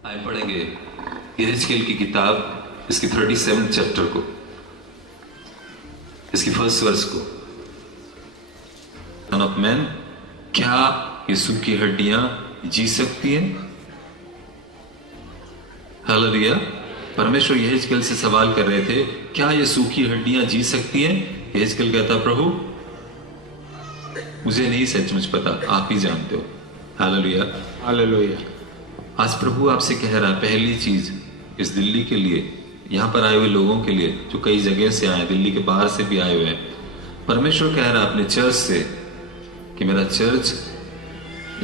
आए पढ़ेंगे यहेजकेल की किताब, इसकी 37 चैप्टर को, इसकी फर्स्ट वर्स को। सन ऑफ मैन, क्या यीशु की हड्डियां जी सकती हैं? हालेलुया। परमेश्वर यहेजकेल से सवाल कर रहे थे, क्या यीशु की हड्डियां जी सकती हैं? यहेजकेल कहता, प्रभु मुझे नहीं सचमुच पता, आप ही जानते हो। Hallelujah hallelujah. आज प्रभु आपसे कह रहा है, पहली चीज इस दिल्ली के लिए, यहां पर आए हुए लोगों के लिए जो कई जगह से आए, दिल्ली के बाहर से भी आए हुए हैं, परमेश्वर कह रहा है अपने चर्च से कि मेरा चर्च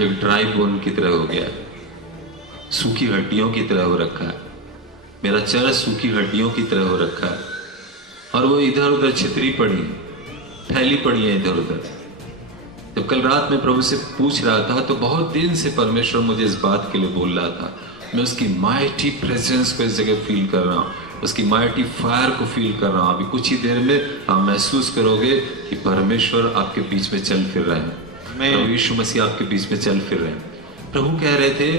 एक ड्राई बोन की तरह हो गया है, सूखी हड्डियों की तरह हो रखा है। मेरा चर्च सूखी हड्डियों की तरह हो रखा है और वो इधर उधर छितरी पड़ी, फैली पड़ी है इधर उधर। जब कल रात में प्रभु से पूछ रहा था तो बहुत दिन से परमेश्वर मुझे इस बात के लिए बोल रहा था। मैं उसकी माइटी प्रेजेंस को इस जगह फील कर रहा हूँ, उसकी माइटी फायर को फील कर रहा हूँ। अभी कुछ ही देर में आप महसूस करोगे कि परमेश्वर आपके बीच में चल फिर रहे हैं, प्रभु यीशु मसीह आपके बीच में चल फिर रहे हैं। प्रभु कह रहे थे,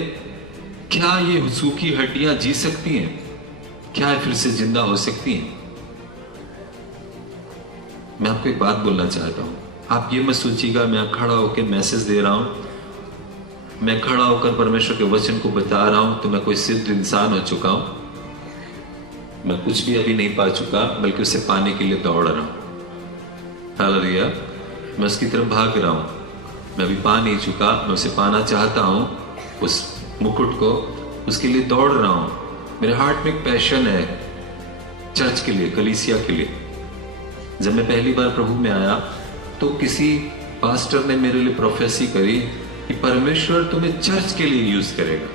क्या ये सूखी हड्डियां जी सकती हैं? क्या फिर से जिंदा हो सकती हैं? मैं आपको एक बात बोलना चाहता हूं, आप ये मत सोचिएगा मैं खड़ा होकर मैसेज दे रहा हूं, मैं खड़ा होकर परमेश्वर के वचन को बता रहा हूं तो मैं कोई सिद्ध इंसान हो चुका हूं। मैं कुछ भी अभी नहीं पा चुका, बल्कि उसे पाने के लिए दौड़ रहा हूं। हालेलुया। मैं उसकी तरफ भाग रहा हूं, मैं अभी पा नहीं चुका, मैं उसे पाना चाहता हूं, उस मुकुट को, उसके लिए दौड़ रहा हूं। मेरे हार्ट में एक पैशन है चर्च के लिए, कलीसिया के लिए। जब मैं पहली बार प्रभु में आया तो किसी पास्टर ने मेरे लिए प्रोफेसी करी कि परमेश्वर तुम्हें चर्च के लिए यूज करेगा।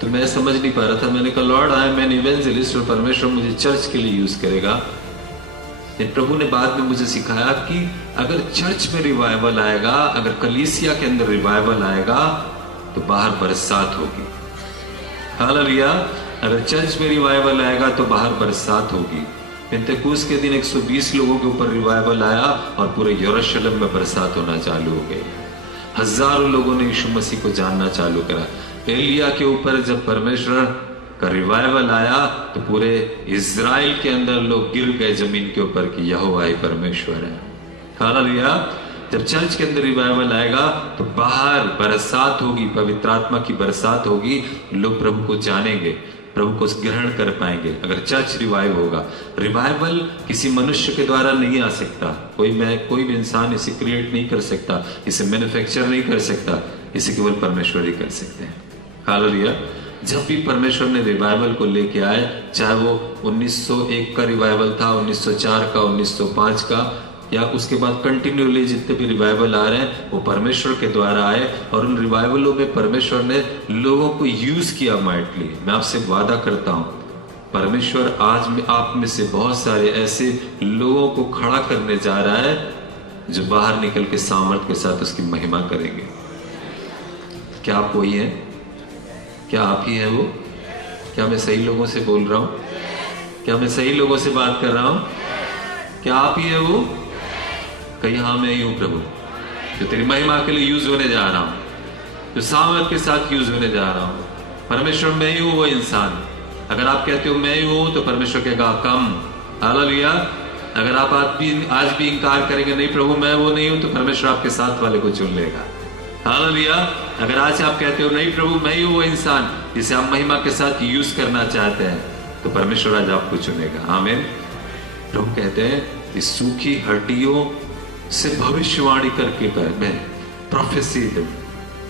तो मैं समझ नहीं पा रहा था। मैंने कहा, lord I am an evangelist और परमेश्वर मुझे चर्च के लिए यूज करेगा। प्रभु ने बाद में मुझे सिखाया कि अगर चर्च में रिवाइवल आएगा, अगर कलीसिया के अंदर रिवाइवल आएगा तो बाहर बरसात होगी। हालेलुया। अगर चर्च में रिवाइवल आएगा तो बाहर बरसात होगी। पेंतेकोस्त के दिन 120 लोगों के ऊपर रिवाइवल आया और पूरे यरूशलेम में बरसात होना चालू हो गई। हजारों लोगों ने यीशु मसीह को जानना चालू करा। एलिया के ऊपर जब परमेश्वर का रिवाइवल आया तो पूरे इजराइल के अंदर लोग गिर गए जमीन के ऊपर कि यहोवा ही परमेश्वर है। हालेलुया। जब चर्च के अंदर रिवाइवल आएगा तो बाहर बरसात होगी, पवित्र आत्मा की बरसात होगी। लोग प्रभु को जानेंगे, प्रभु को ग्रहण कर पाएंगे अगर चर्च रिवाइव होगा। रिवाइवल किसी मनुष्य के द्वारा नहीं आ सकता। कोई भी इंसान इसे क्रिएट नहीं कर सकता, इसे मैन्युफैक्चर नहीं कर सकता, इसे केवल परमेश्वर ही कर सकते हैं। हालेलुया। जब भी परमेश्वर ने रिवाइवल को लेके आए, चाहे वो 1901 का रिवाइवल था, 1904 का, 1905 का, या उसके बाद कंटिन्यूअली जितने भी रिवाइवल आ रहे हैं वो परमेश्वर के द्वारा आए। और उन रिवाइवलों में परमेश्वर ने लोगों को यूज किया माइटली। मैं आपसे वादा करता हूं, परमेश्वर आज में आप में से बहुत सारे ऐसे लोगों को खड़ा करने जा रहा है जो बाहर निकल के सामर्थ के साथ उसकी महिमा करेंगे। क्या आप वही हैं? क्या आप ही हैं वो? क्या मैं सही लोगों से बोल रहा हूं? क्या मैं सही लोगों से बात कर रहा हूं? क्या आप ही हैं वो? कहीं हाँ मैं ही हूं प्रभु, जो तेरी महिमा के लिए यूज होने जा रहा हूं, जो सामर्थ के साथ यूज होने जा रहा हूं। परमेश्वर मैं ही हूं वो इंसान। अगर आप कहते हो मैं ही हूं तो परमेश्वर कहेगा कम। हालेलुया। अगर आप आज भी इंकार करेंगे नहीं प्रभु मैं वो नहीं हूं, तो परमेश्वर आपके साथ वाले को चुन लेगा। हालेलुया। अगर आज आप कहते हो नहीं प्रभु मैं ही हूं वो इंसान जिसे आप महिमा के साथ यूज करना चाहते हैं, तो परमेश्वर आज आपको चुनेगा। आमीन। प्रभु कहते हैं इस सूखी हड्डियों से भविष्यवाणी करके मैं प्रोफेसी देम,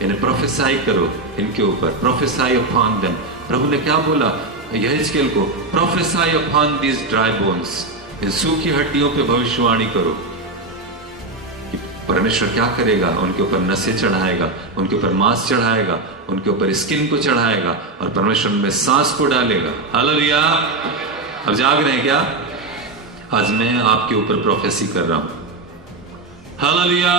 इन्हें प्रोफेसाई करो इनके ऊपर, प्रोफेसाई अपॉन देम। प्रभु ने क्या बोला यहेजकेल को? Prophesy upon this dry bones, इन सूखी हड्डियों पे भविष्यवाणी करो कि परमेश्वर क्या करेगा। उनके ऊपर नसें चढ़ाएगा, उनके ऊपर मांस चढ़ाएगा, उनके ऊपर स्किन को चढ़ाएगा और परमेश्वर में सांस को डालेगा। हालेलुया। अब जाग रहे हैं क्या? आज मैं आपके ऊपर प्रोफेसी कर रहा हूं। हालेलुया।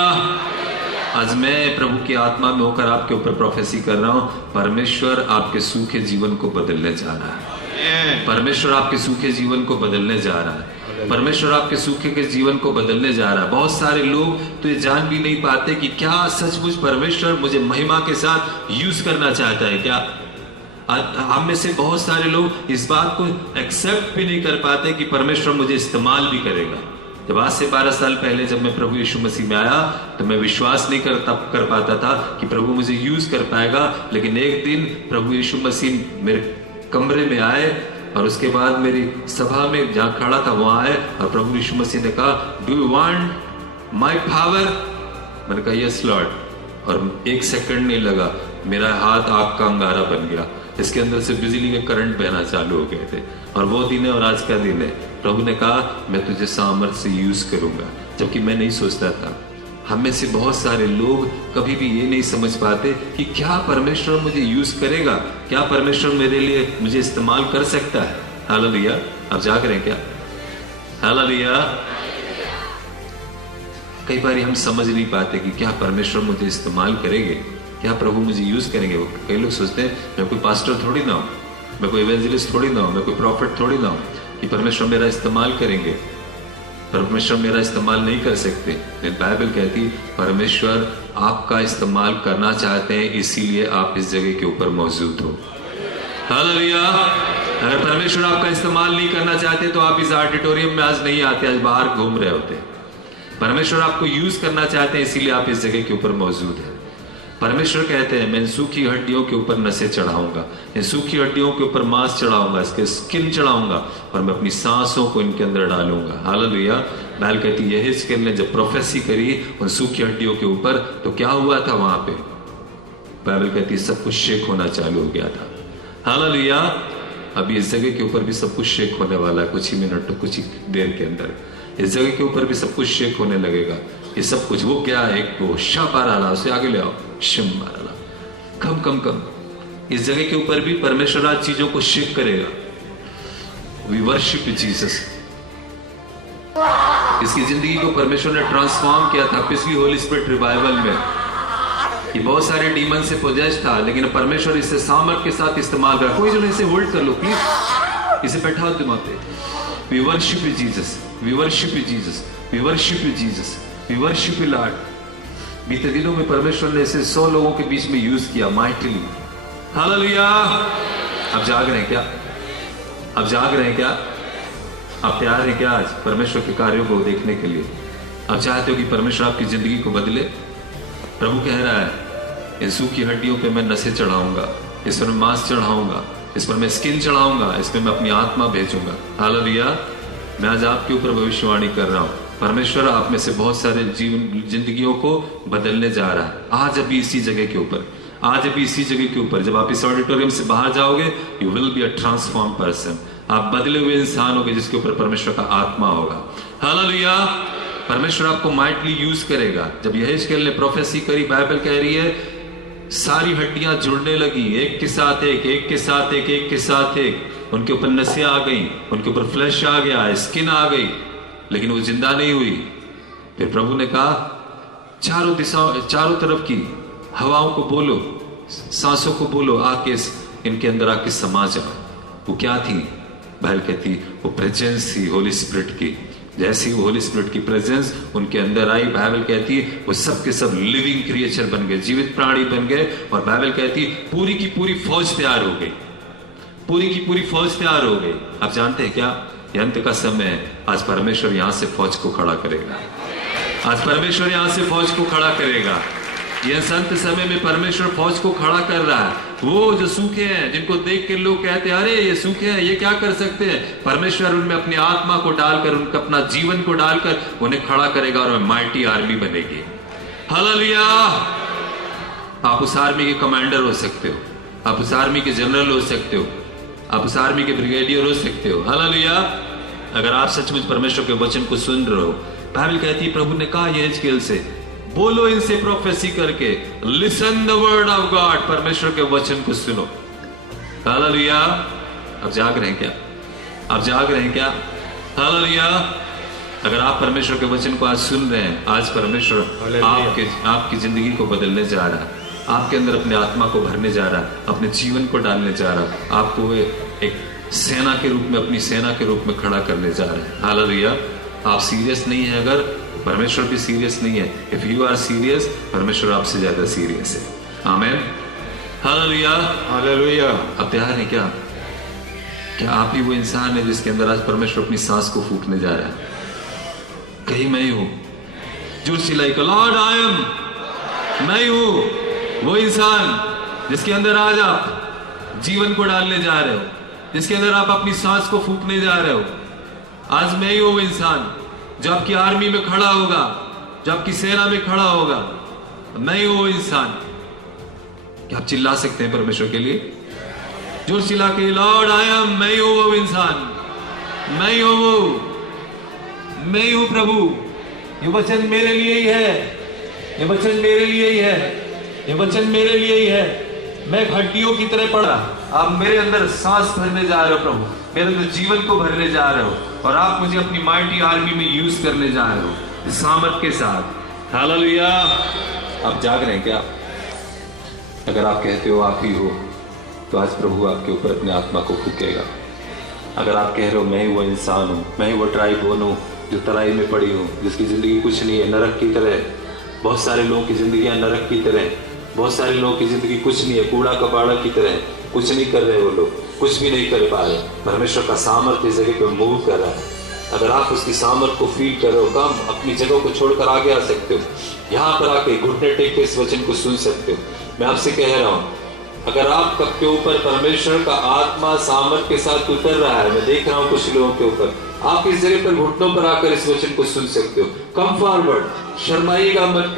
आज मैं प्रभु की आत्मा में होकर आपके ऊपर प्रोफेसी कर रहा हूं। परमेश्वर आपके सूखे जीवन को बदलने जा रहा है। परमेश्वर आपके सूखे जीवन को बदलने जा रहा है। परमेश्वर आपके सूखे के जीवन को बदलने जा रहा है। बहुत सारे लोग तो ये जान भी नहीं पाते कि क्या सचमुच परमेश्वर मुझे महिमा के साथ यूज करना चाहता है क्या। हम में से बहुत सारे लोग इस बात को एक्सेप्ट भी नहीं कर पाते कि परमेश्वर मुझे इस्तेमाल भी करेगा। जब आज से 12 साल पहले जब मैं प्रभु यीशु मसीह में आया तो मैं विश्वास नहीं कर पाता था कि प्रभु मुझे यूज कर पाएगा। लेकिन एक दिन प्रभु यीशु मसीह मेरे कमरे में आए और उसके बाद मेरी सभा में जहां खड़ा था वहां आए और प्रभु यीशु मसीह ने कहा, do you want my power? मैंने कहा यस लॉर्ड। और एक सेकंड नहीं लगा, मेरा हाथ आग का अंगारा बन गया, इसके अंदर से बिजली के करंट बहना चालू हो गए थे। और वो दिन है और आज का दिन है। प्रभु ने कहा मैं तुझे सामर्थ्य से यूज करूंगा, जबकि मैं नहीं सोचता था। हम में से बहुत सारे लोग कभी भी ये नहीं समझ पाते कि क्या परमेश्वर मुझे यूज करेगा, क्या परमेश्वर मेरे लिए मुझे इस्तेमाल कर सकता है। हालेलुया। आप जाग रहे हैं क्या? हालेलुया। कई बार हम समझ नहीं पाते कि क्या परमेश्वर मुझे इस्तेमाल करेंगे, क्या प्रभु मुझे यूज करेंगे। कई लोग सोचते हैं मैं कोई पास्टर थोड़ी ना हूं, मैं कोई इवेंजलिस्ट थोड़ी ना हूं, मैं कोई प्रॉफिट थोड़ी ना हूं कि परमेश्वर मेरा इस्तेमाल करेंगे। परमेश्वर मेरा इस्तेमाल नहीं कर सकते। लेकिन बाइबल कहती परमेश्वर आपका इस्तेमाल करना चाहते हैं, इसीलिए आप इस जगह के ऊपर मौजूद हो। हालेलुया। अगर परमेश्वर आपका इस्तेमाल नहीं करना चाहते तो आप इस ऑडिटोरियम में आज नहीं आते, आज बाहर घूम रहे होते। परमेश्वर आपको यूज करना चाहते हैं, इसीलिए आप इस जगह के ऊपर मौजूद हैं। परमेश्वर कहते हैं मैं इन सूखी हड्डियों के ऊपर नसें चढ़ाऊंगा, इन सूखी हड्डियों के ऊपर मांस चढ़ाऊंगा, इसके स्किन चढ़ाऊंगा और मैं अपनी सांसों को इनके अंदर डालूंगा। हालेलुया। बाइबल कहती है यहेजकेल ने जब प्रोफेसी करी उन सूखी हड्डियों के ऊपर तो क्या हुआ था वहां पे? बाइबल कहती है सब कुछ शेक होना चालू हो गया था। हालेलुया। अभी इस जगह के ऊपर भी सब कुछ शेक होने वाला है कुछ ही मिनट, कुछ ही देर के अंदर इस जगह के ऊपर भी सब कुछ शेक होने लगेगा। ये सब कुछ वो क्या है? एक वो शाबारा, उसे आगे ले आओ, शिम्बारा, कम कम कम। इस जगह के ऊपर भी परमेश्वर आज चीजों को शेक करेगा। We worship Jesus. इसकी जिंदगी को परमेश्वर ने ट्रांसफॉर्म किया था पिछली होली स्पिरिट रिवाइवल में। ये बहुत सारे डीमन से पोजेस था, लेकिन परमेश्वर इसे सामर्थ के साथ इस्तेमाल करा। कोई जो इसे होल्ड कर लो प्लीज, इसे बैठाओ दिमाग पे। We worship Jesus, we worship Jesus, we worship Jesus, we worship lord. बीते दिनों में परमेश्वर ने इसे 100 लोगों के बीच में यूज किया माइटली। हालेलुया। आप जाग रहे हैं क्या? आप जाग रहे हैं क्या? आप तैयार हैं क्या आज परमेश्वर के कार्यों को देखने के लिए? आप चाहते हो कि परमेश्वर आपकी जिंदगी को बदले? प्रभु कह रहा है इन सूखी हड्डियों पे मैं नसें चढ़ाऊंगा, इस पर मैं मांस चढ़ाऊंगा, इस पर मैं स्किन चढ़ाऊंगा, इस पर मैं अपनी आत्मा भेजूंगा। हालेलुया। मैं आज आपके ऊपर भविष्यवाणी कर रहा हूं। परमेश्वर आप में से बहुत सारे जीवन जिंदगियों को बदलने जा रहा है। आज अभी इसी जगह के ऊपर, आज अभी इसी जगह के ऊपर जब आप इस ऑडिटोरियम से बाहर जाओगे, you will be a transform person. आप बदले हुए इंसान होगे जिसके ऊपर परमेश्वर का आत्मा होगा। हालेलुया। परमेश्वर आपको माइटली यूज करेगा। जब यहेजकेल ने प्रोफेसी करी, बाइबल कह रही है सारी हड्डियां जुड़ने लगी, एक के साथ एक, एक के साथ एक, एक के साथ एक। उनके ऊपर नसें आ गई, उनके ऊपर फ्लैश आ गया, स्किन आ गई, लेकिन वो जिंदा नहीं हुई। फिर प्रभु ने कहा चारों दिशाओं, चारों तरफ की हवाओं को बोलो, सांसों को बोलो, आके इनके अंदर आके समा जाओ। वो क्या थी? बाइबल कहती वो प्रेजेंस थी होली स्पिरिट की। जैसे ही होली स्पिरिट की प्रेजेंस उनके अंदर आई, बाइबल कहती है वो सब के सब लिविंग क्रिएचर बन गए, जीवित प्राणी बन गए। और बाइबल कहती है पूरी की पूरी फौज तैयार हो गई, पूरी की पूरी फौज तैयार हो गई। आप जानते हैं क्या? ये अंत का समय है। आज परमेश्वर यहां से फौज को खड़ा करेगा। आज परमेश्वर यहां से फौज को खड़ा करेगा। ये संत समय में परमेश्वर फौज को खड़ा कर रहा है। वो जो सूखे हैं, जिनको देख के लोग कहते हैं अरे ये सूखे हैं, ये क्या कर सकते हैं, परमेश्वर उनमें अपनी आत्मा को डालकर, उनका अपना जीवन को डालकर उन्हें खड़ा करेगा और माइटी आर्मी बनेगी। हालेलुया। आप उस आर्मी के कमांडर हो सकते हो, आप उस आर्मी के जनरल हो सकते हो, आप उस आर्मी के ब्रिगेडियर हो सकते हो। हालेलुया। अगर आप सचमुच परमेश्वर के वचन को सुन रहे हो, बाइबल कहती है प्रभु ने कहा यहेजकेल से बोलो इनसे प्रोफेसी करके, listen the word of God. परमेश्वर के वचन को सुनो। हालेलुया। आप जाग रहे हैं क्या? आप जाग रहे हैं क्या? हालेलुया। अगर आप परमेश्वर के वचन को आज सुन रहे हैं, आज परमेश्वर आपकी जिंदगी को बदलने जा रहा है, आपके अंदर अपने आत्मा को भरने जा रहा है, अपने जीवन को डालने जा रहा है, आपको एक सेना के रूप में, अपनी सेना के रूप में खड़ा करने जा रहे हैं। हालेलुया। आप सीरियस नहीं है अगर, परमेश्वर भी सीरियस नहीं है। इफ यू आर सीरियस, परमेश्वर आपसे ज्यादा सीरियस है। आमेन। हालेलुया। हालेलुया। अब तैयार है क्या? क्या आप ही वो इंसान है जिसके अंदर आज परमेश्वर अपनी सांस को फूकने जा रहा है? कहीं मैं ही हूं। जोर चिल्लाई का लॉर्ड आई एम, मैं ही हूं वो इंसान जिसके अंदर आज आप जीवन को डालने जा रहे हो, जिसके अंदर आप अपनी सांस को फूकने जा रहे हो। आज मैं ही हूं वो इंसान जो आपकी आर्मी में खड़ा होगा, जो आपकी सेना में खड़ा होगा। मैं ही हूं वो इंसान। क्या आप चिल्ला सकते हैं परमेश्वर के लिए? जोर चिल्ला के लॉर्ड आई एम, मैं ही हूं वो इंसान, मैं ही हूं वो, मैं ही हूं प्रभु। ये वचन मेरे लिए ही है, ये वचन मेरे लिए ही है, ये वचन मेरे लिए ही है। मैं हड्डियों की तरह पड़ा, आप मेरे अंदर सांस भरने जा रहे हो प्रभु, मेरे अंदर जीवन को भरने जा रहे हो, और आप मुझे अपनी माइटी आर्मी में यूज करने जा रहे हो सामर्थ के साथ। हालेलुया। आप जाग रहे हैं क्या? अगर आप कहते हो आप ही हो, तो आज प्रभु आपके ऊपर अपने आत्मा को फूकेगा। अगर आप कह रहे हो मैं ही वो इंसान हूँ, मैं ही वो ट्राइब हूँ जो तराई में पड़ी हूँ, जिसकी जिंदगी कुछ नहीं है, नरक की तरह। बहुत सारे लोगों की जिंदगियां नरक की तरह, बहुत सारे लोगों की जिंदगी कुछ नहीं है, कूड़ा कबाड़ा की तरह। कुछ नहीं कर रहे वो लोग, कुछ भी नहीं कर पा रहे। परमेश्वर का सामर्थ्य इस जगह पे मूव कर रहा है। अगर आप उसकी सामर्थ्य को फील कर रहे हो, कम अपनी जगह को छोड़कर आगे आ सकते हो। यहाँ पर आके घुटने टेक के इस वचन को सुन सकते हो। मैं आपसे कह रहा हूँ, अगर आप कब के ऊपर परमेश्वर का आत्मा सामर्थ के साथ उतर रहा है, मैं देख रहा हूँ कुछ लोगों के ऊपर, आप इस जगह पर घुटनों पर आकर इस वचन को सुन सकते हो। कम फॉरवर्ड, शर्माइएगा मत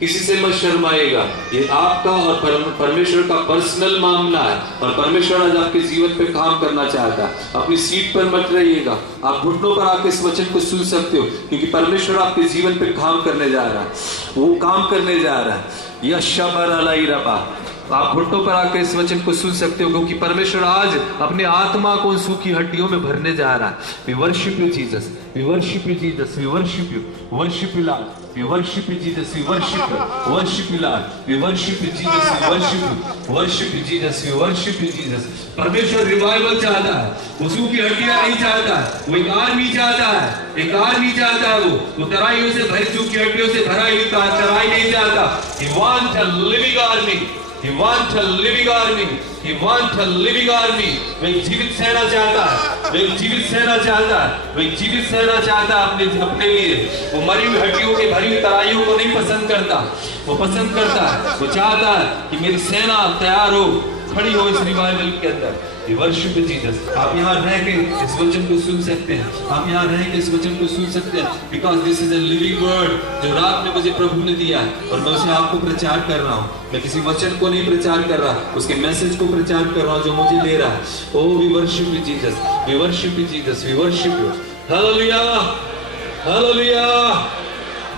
किसी से मत शर्माइएगा। ये आपका और परमेश्वर का पर्सनल मामला है, और परमेश्वर आज आपके जीवन पे काम करना चाहता है। अपनी सीट पर मत रहिएगा, आप घुटनों पर आकर इस वचन को सुन सकते हो, क्योंकि परमेश्वर आपके जीवन पे काम करने जा रहा है, वो काम करने जा रहा है। यशबर अलई रबा, आप घुटनों पर आकर इस वचन को सुन सकते हो, क्योंकि परमेश्वर आज अपने आत्मा को उन सूखी हड्डियों में भरने जा रहा है। We worship you Jesus, we worship you Jesus, we worship you, worship you lord, we worship you Jesus, we worship you, worship you lord, we worship you Jesus, we worship you, worship you Jesus, we worship you Jesus. परमेश्वर revival चाहता है, वो सूखी हड्डियां नहीं चाहता है, वो एक आर्मी चाहता है, एक आर्मी चाहता है। वो तराइयों से भरी, सूखी हड्डियों से भरा हुई तराई नहीं चाहता। He wants a living army. He wants a living army. He wants a living army. वो एक जीवित सेना चाहता है, वो एक जीवित सेना चाहता है, वो एक जीवित सेना चाहता है अपने लिए। वो मरी हुई हड्डियों के भरी हुई तराइयों को नहीं पसंद करता, वो पसंद करता है, वो चाहता है कि मेरी सेना तैयार हो, खड़ी हो इस रिवाइवल के अंदर। We worship Jesus. आप यहाँ रह के इस वचन को सुन सकते हैं, आप यहाँ रह के इस वचन को सुन सकते हैं, because this is a living word जो रात में मुझे प्रभु ने दिया है, और मैं उसे आपको प्रचार कर रहा हूँ। मैं किसी वचन को नहीं प्रचार कर रहा, उसके मैसेज को प्रचार कर रहा हूँ जो मुझे ले रहा है। Oh, we worship you Jesus, we worship you Jesus, we worship you. Hallelujah, hallelujah,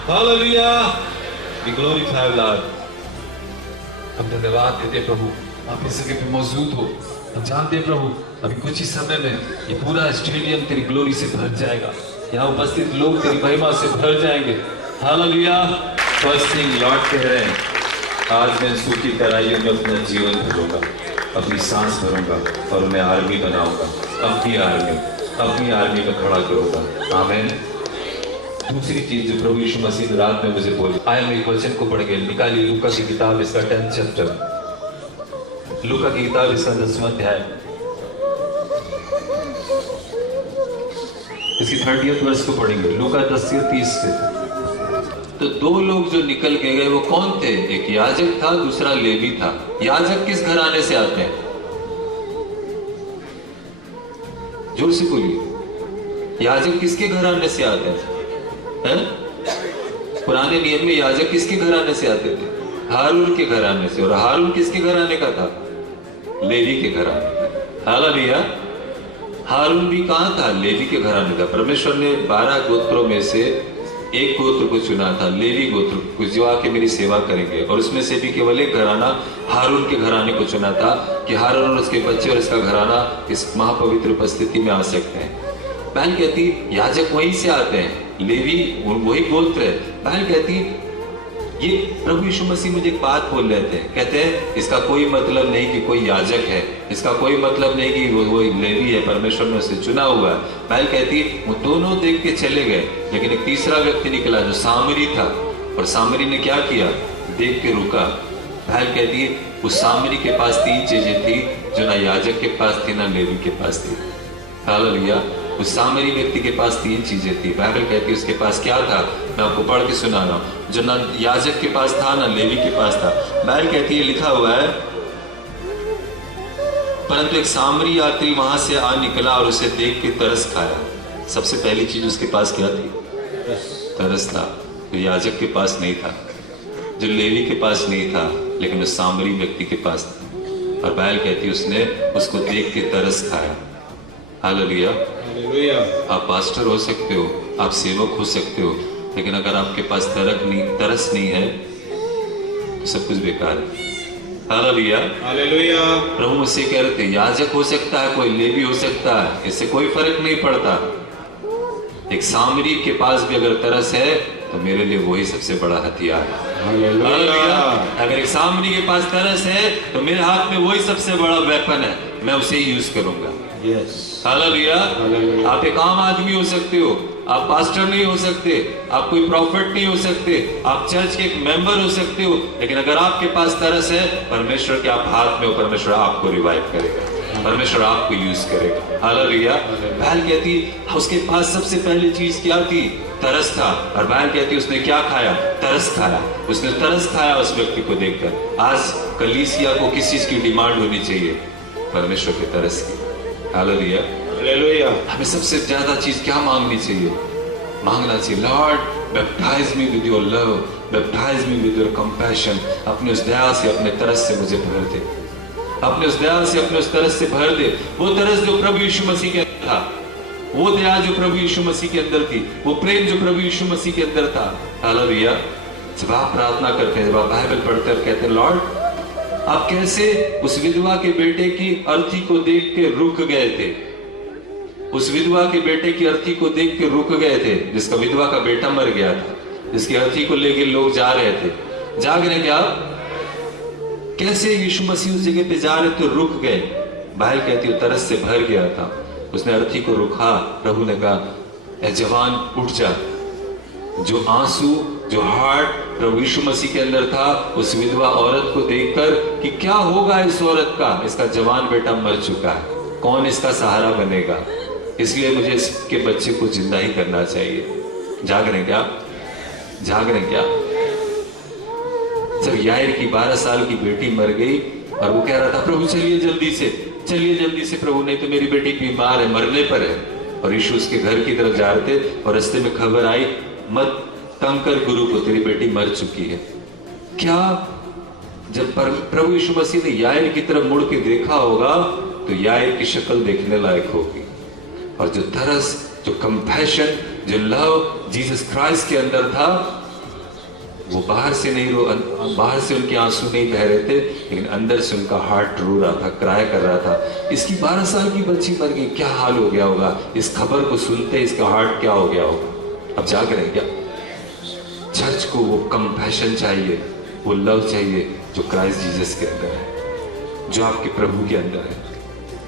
hallelujah. We glorify Lord. हम धन्यवाद देते प्रभु, आप इस जगह पे मौजूद हो। हम जानते हैं प्रभु, अभी कुछ ही समय में ये पूरा स्टेडियम तेरी ग्लोरी से भर जाएगा, यहाँ उपस्थित लोग तेरी महिमा से भर जाएंगे। हालेलुया। फर्स्ट थिंग लॉर्ड कह रहे हैं, आज मैं सूखी तराइयों में अपना जीवन भरूंगा, अपनी सांस भरूंगा, और मैं आर्मी बनाऊंगा, अपनी आर्मी में खड़ा करूंगा। आमीन। दूसरी चीज जो प्रभु यीशु मसीह ने रात में मुझे बोली, आए हम एक वचन को पढ़ के निकाली, लूका की किताब इसका 10th चैप्टर, लूका की किताब इसका 10वां अध्याय, इसकी 30th वर्ष को पढ़ेंगे, लूका 10:30 से। तो दो लोग जो निकल के गए वो कौन थे? एक याजक था, दूसरा लेवी था। याजक किस घराने से आते हैं? जोर से बोलिए, याजक किसके घराने से आते हैं? पुराने नियम में याजक किसके घराने से आते थे? हारून के घराने से। और हारून किसके घराने का था? लेवी के घराने। हालेलुया। हारून भी कहाँ था? लेवी के घराने का। परमेश्वर ने 12 गोत्रों में से एक गोत्र को चुना था, लेवी गोत्र को, जो आके मेरी सेवा करेंगे, और उसमें से भी केवल एक घराना हारून के घराने को चुना था कि हारून और उसके बच्चे और इसका घराना इस महापवित्र उपस्थिति में आ सकते हैं। बहन कहती याजक वहीं से आते हैं, लेवी वही गोत्र है। बहन कहती ये प्रभु यीशु मसीह मुझे एक बात बोल रहे थे, कहते हैं इसका कोई मतलब नहीं कि कोई याजक है, इसका कोई मतलब नहीं कि वो लेवी है, परमेश्वर ने उसे चुना हुआ है। बाइबल कहती है वो दोनों देख के चले गए, लेकिन एक तीसरा व्यक्ति निकला जो सामरी था, और सामरी ने क्या किया, देख के रुका। बाइबल कहती है उस सामरी के पास 3 चीजें थी जो ना याजक के पास थी ना लेवी के पास थी। हालेलुया। उस सामरी व्यक्ति के पास 3 चीजें थी। बाइबल कहती है उसके पास क्या था, मैं आपको पढ़ के सुना रहा हूं, जो ना याजक के पास था ना लेवी के पास था। बाइबल कहती है, लिखा हुआ है, परंतु एक सामरी यात्री वहां से आ निकला और उसे देख के तरस खाया। सबसे पहली चीज उसके पास क्या थी, तरस था। जो याजक के पास नहीं था, जो लेवी के पास नहीं था, लेकिन उस सामरी व्यक्ति के पास था। और बाइबल कहती है उसने उसको देख के तरस खाया। हालेलुया। आप पास्टर हो सकते हो, आप सेवक हो सकते हो, लेकिन अगर आपके पास तरस नहीं है तो सब कुछ बेकार है। हालेलुया। हालेलुया। प्रभु मुझसे कह रहे थे याजक हो सकता है, कोई लेवी हो सकता है, इससे कोई फर्क नहीं पड़ता। एक सामरी के पास भी अगर तरस है तो मेरे लिए वही सबसे बड़ा हथियार है। हालेलुया। अगर एक सामरी के पास तरस है तो मेरे हाथ में वही सबसे बड़ा वेपन है, मैं उसे ही यूज करूंगा। हालेलुया। आप एक आम आदमी हो सकते हो, आप पास्टर नहीं हो सकते, आप कोई प्रॉफिट नहीं हो सकते, आप चर्च के एक मेंबर हो सकते हो, लेकिन अगर आपके पास तरस है परमेश्वर के आप हाथ में हो, परमेश्वर आपको रिवाइव करेगा, परमेश्वर आपको यूज करेगा। हालेलुया। बाइबल कहती है उसके पास सबसे पहली चीज क्या थी, तरस था। और बाइबल कहती है उसने क्या खाया, तरस खाया। उसने तरस खाया उस व्यक्ति को देखकर। आज कलीसिया को किस चीज की डिमांड होनी चाहिए, परमेश्वर के तरस की। हालेलुया। हालेलुया। हमें सबसे ज्यादा चीज क्या मांगनी चाहिए, मांगना चाहिए, Lord baptise me with your love, baptize me with your compassion. अपने उस दया से, अपने तरस से मुझे भर दे, अपने उस दया से, अपने उस तरस से भर दे। वो तरस जो प्रभु यीशु मसीह के अंदर था, वो दया जो प्रभु यीशु मसीह के अंदर थी, वो प्रेम जो प्रभु यीशु मसीह के अंदर था। हालेलुया। जब आप प्रार्थना करते हैं, जब आप बाइबल पढ़ते हैं, कहते हैं लॉर्ड आप कैसे उस विधवा के बेटे की अर्थी को देख के रुक गए थे, उस विधवा के बेटे की अर्थी को देख के रुक गए थे, जिसका विधवा का बेटा मर गया था, जिसकी अर्थी को लेके लोग जा रहे थे, जाग रहे क्या, कैसे यीशु मसीह उस जगह पे जा रहे थे, रुक गए। बाइबल कहती है तरस से भर गया था, उसने अर्थी को रुका। प्रभु ने कहा ए जवान उठ जा। जो आंसू, जो हार्ट प्रभु यीशु मसीह के अंदर था उस विधवा औरत को देखकर कि क्या होगा इस औरत का, इसका जवान बेटा मर चुका है, कौन इसका सहारा बनेगा, इसलिए मुझे इसके बच्चे को जिंदा ही करना चाहिए। जाग रहे क्या, जाग रहे क्या। जब यायर की 12 साल की बेटी मर गई और वो कह रहा था प्रभु चलिए जल्दी से, चलिए जल्दी से प्रभु, नहीं तो मेरी बेटी बीमार है, मरने पर है। और यीशु उसके घर की तरफ जा रहे थे और रास्ते में खबर आई मत तंग कर गुरु को, तेरी बेटी मर चुकी है। क्या जब प्रभु यीशु मसीह ने यायर की तरफ मुड़ के देखा होगा तो यायर की शक्ल देखने लायक होगी। और जो तरस, जो कंपैशन, जो लव जीसस क्राइस्ट के अंदर था, वो बाहर से नहीं बाहर से उनके आंसू नहीं बह रहे थे, लेकिन अंदर से उनका हार्ट रो रहा था, क्राई कर रहा था। इसकी 12 साल की बच्ची मर गई, क्या हाल हो गया होगा, इस खबर को सुनते इसका हार्ट क्या हो गया होगा। अब जाग रहे क्या। चर्च को वो कंपैशन चाहिए, वो लव चाहिए जो क्राइस्ट जीसस के अंदर है, जो आपके प्रभु के अंदर है।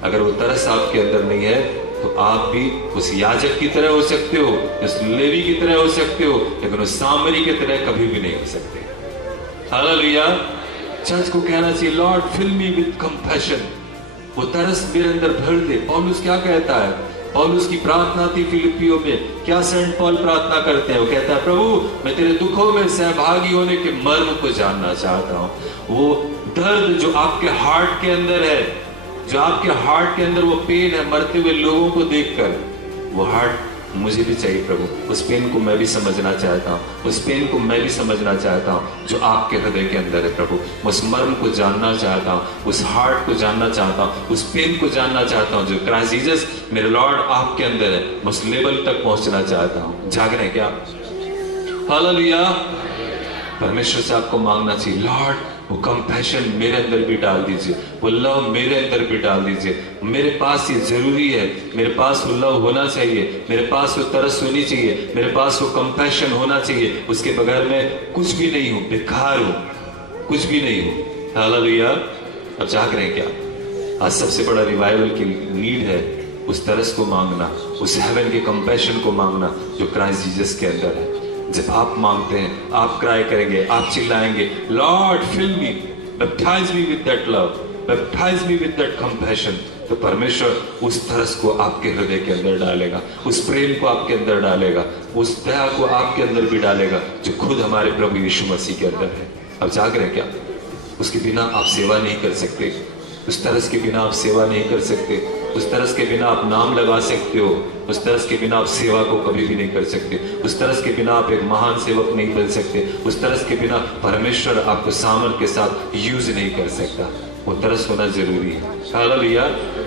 अगर वो तरस आपके अंदर नहीं है तो आप भी उस याजक की तरह हो सकते हो, उस लेवी की तरह हो सकते हो, लेकिन उस सामरी की तरह कभी भी नहीं हो सकते। हालेलुया। चर्च को कहना चाहिए lord fill me with compassion, वो तरस मेरे अंदर भर दे। पौलुस क्या कहता है, पौलुस की प्रार्थना थी फिलिपियों में, क्या सेंट पॉल प्रार्थना करते हैं, वो कहता है प्रभु मैं तेरे दुखों में सहभागी होने के मर्म को जानना चाहता हूं। वो दर्द जो आपके हार्ट के अंदर है, जो आपके हार्ट के अंदर वो पेन है मरते हुए लोगों को देखकर, वो हार्ट मुझे भी चाहिए प्रभु। उस पेन को मैं भी समझना चाहता हूँ, उस पेन को मैं भी समझना चाहता हूँ जो आपके हृदय के अंदर है प्रभु। उस मर्म को जानना चाहता हूँ, उस हार्ट को जानना चाहता हूँ, उस पेन को जानना चाहता हूँ जो क्राइस्ट जीसस मेरे लॉर्ड आपके अंदर है। उस लेवल तक पहुंचना चाहता हूँ। जाग रहे क्या। हालेलुया। परमेश्वर से आपको मांगना चाहिए लॉर्ड वो कंपैशन मेरे अंदर भी डाल दीजिए, वो लव मेरे अंदर भी डाल दीजिए। मेरे पास ये जरूरी है, मेरे पास वो लव होना चाहिए, मेरे पास वो तरस होनी चाहिए, मेरे पास वो कंपैशन होना चाहिए। उसके बगैर मैं कुछ भी नहीं हूं, बेकार हूं, कुछ भी नहीं हूं। हालेलुया। अब जाग रहे हैं क्या? आज सबसे बड़ा रिवाइवल की नीड है उस तरस को मांगना, उस हेवन के कंपैशन को मांगना जो क्राइस्ट जीसस के अंदर है। जब आप मांगते हैं, आप क्राई करेंगे, आप चिल्लाएंगे, Lord fill me, baptize me with that love, baptize me with that compassion, तो परमेश्वर उस तरस को आपके हृदय के अंदर डालेगा, उस प्रेम को आपके अंदर डालेगा, उस दया को आपके अंदर भी डालेगा जो खुद हमारे प्रभु यीशु मसीह के अंदर है। अब जाग रहे क्या? उसके बिना आप सेवा नहीं कर सकते, उस तरस के बिना आप सेवा नहीं कर सकते, उस तरस के बिना आप नाम लगा सकते हो, उस तरस के बिना आप सेवा को कभी भी नहीं कर सकते, उस तरस के बिना आप एक महान सेवक नहीं बन सकते, उस तरस के बिना परमेश्वर आपको सामर्थ के साथ यूज नहीं कर सकता। वो तरस होना जरूरी है। हालेलुया।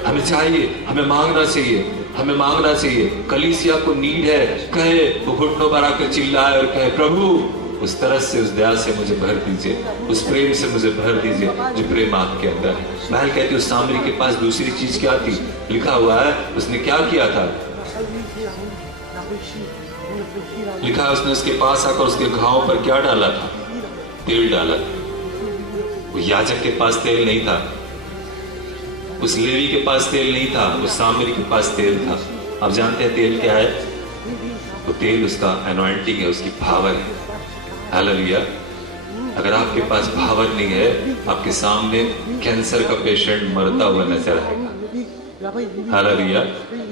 हमें चाहिए, हमें मांगना चाहिए, हमें मांगना चाहिए। कलीसिया को नीड है, कहे वो घुटनों पर आकर चिल्लाए और कहे, प्रभु उस तरस से, उस दया से मुझे भर दीजिए, उस प्रेम से मुझे भर दीजिए जो प्रेम आपके अंदर है। महल कहती उस सामरी के पास दूसरी चीज क्या थी? लिखा हुआ है उसने क्या किया था, लिखा है उसने उसके पास आकर उसके घावों पर क्या डाला था? तेल डाला। वो याजक के पास तेल नहीं था, उस लेवी के पास तेल नहीं था, उस सामरी के पास तेल था। आप जानते हैं तेल क्या है? वो तेल उसका एनॉइंटिंग है, उसकी पावर है। हालेलुया। अगर आपके पास पावर नहीं है, आपके सामने कैंसर का पेशेंट मरता हुआ नजर आएगा। हालेलुया।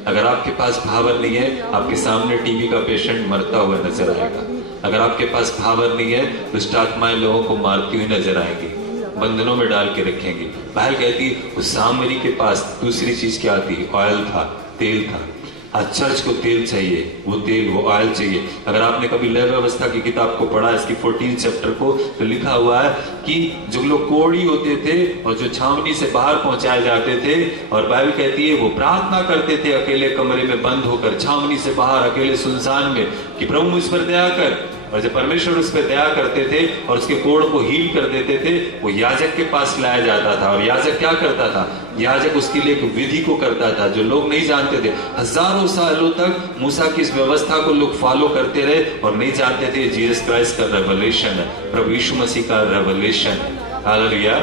अगर आपके पास पावर नहीं है, आपके सामने टीबी का पेशेंट मरता हुआ नजर आएगा। अगर आपके पास पावर नहीं है, दुष्ट आत्माएं लोगों को मारती हुई नजर आएंगी, बंधनों में डाल के रखेंगी। बाइबल कहती उस सामरी के पास दूसरी चीज क्या थी? ऑयल था, तेल था। आज चर्च को तेल चाहिए, वो तेल, वो ऑयल चाहिए। अगर आपने कभी लय व्यवस्था की किताब को पढ़ा, इसकी 14 चैप्टर को, तो लिखा हुआ है कि जो लोग कोढ़ी होते थे और जो छावनी से बाहर पहुंचाए जाते थे, और बाइबल कहती है वो प्रार्थना करते थे अकेले कमरे में बंद होकर, छावनी से बाहर अकेले सुनसान में, कि प्रभु मुझ पर दया कर। और जब परमेश्वर उस पर दया करते थे और उसके कोढ़ को हील कर देते थे, वो याजक के पास लाया जाता था। और याजक क्या करता था? याजक उसके लिए एक विधि को करता था जो लोग नहीं जानते थे। हजारों सालों तक मूसा की इस व्यवस्था को लोग फॉलो करते रहे और नहीं जानते थे जीसस क्राइस्ट का रेवलेशन है, प्रभु यीशु मसीह का रेवलेशन है। हालेलुया।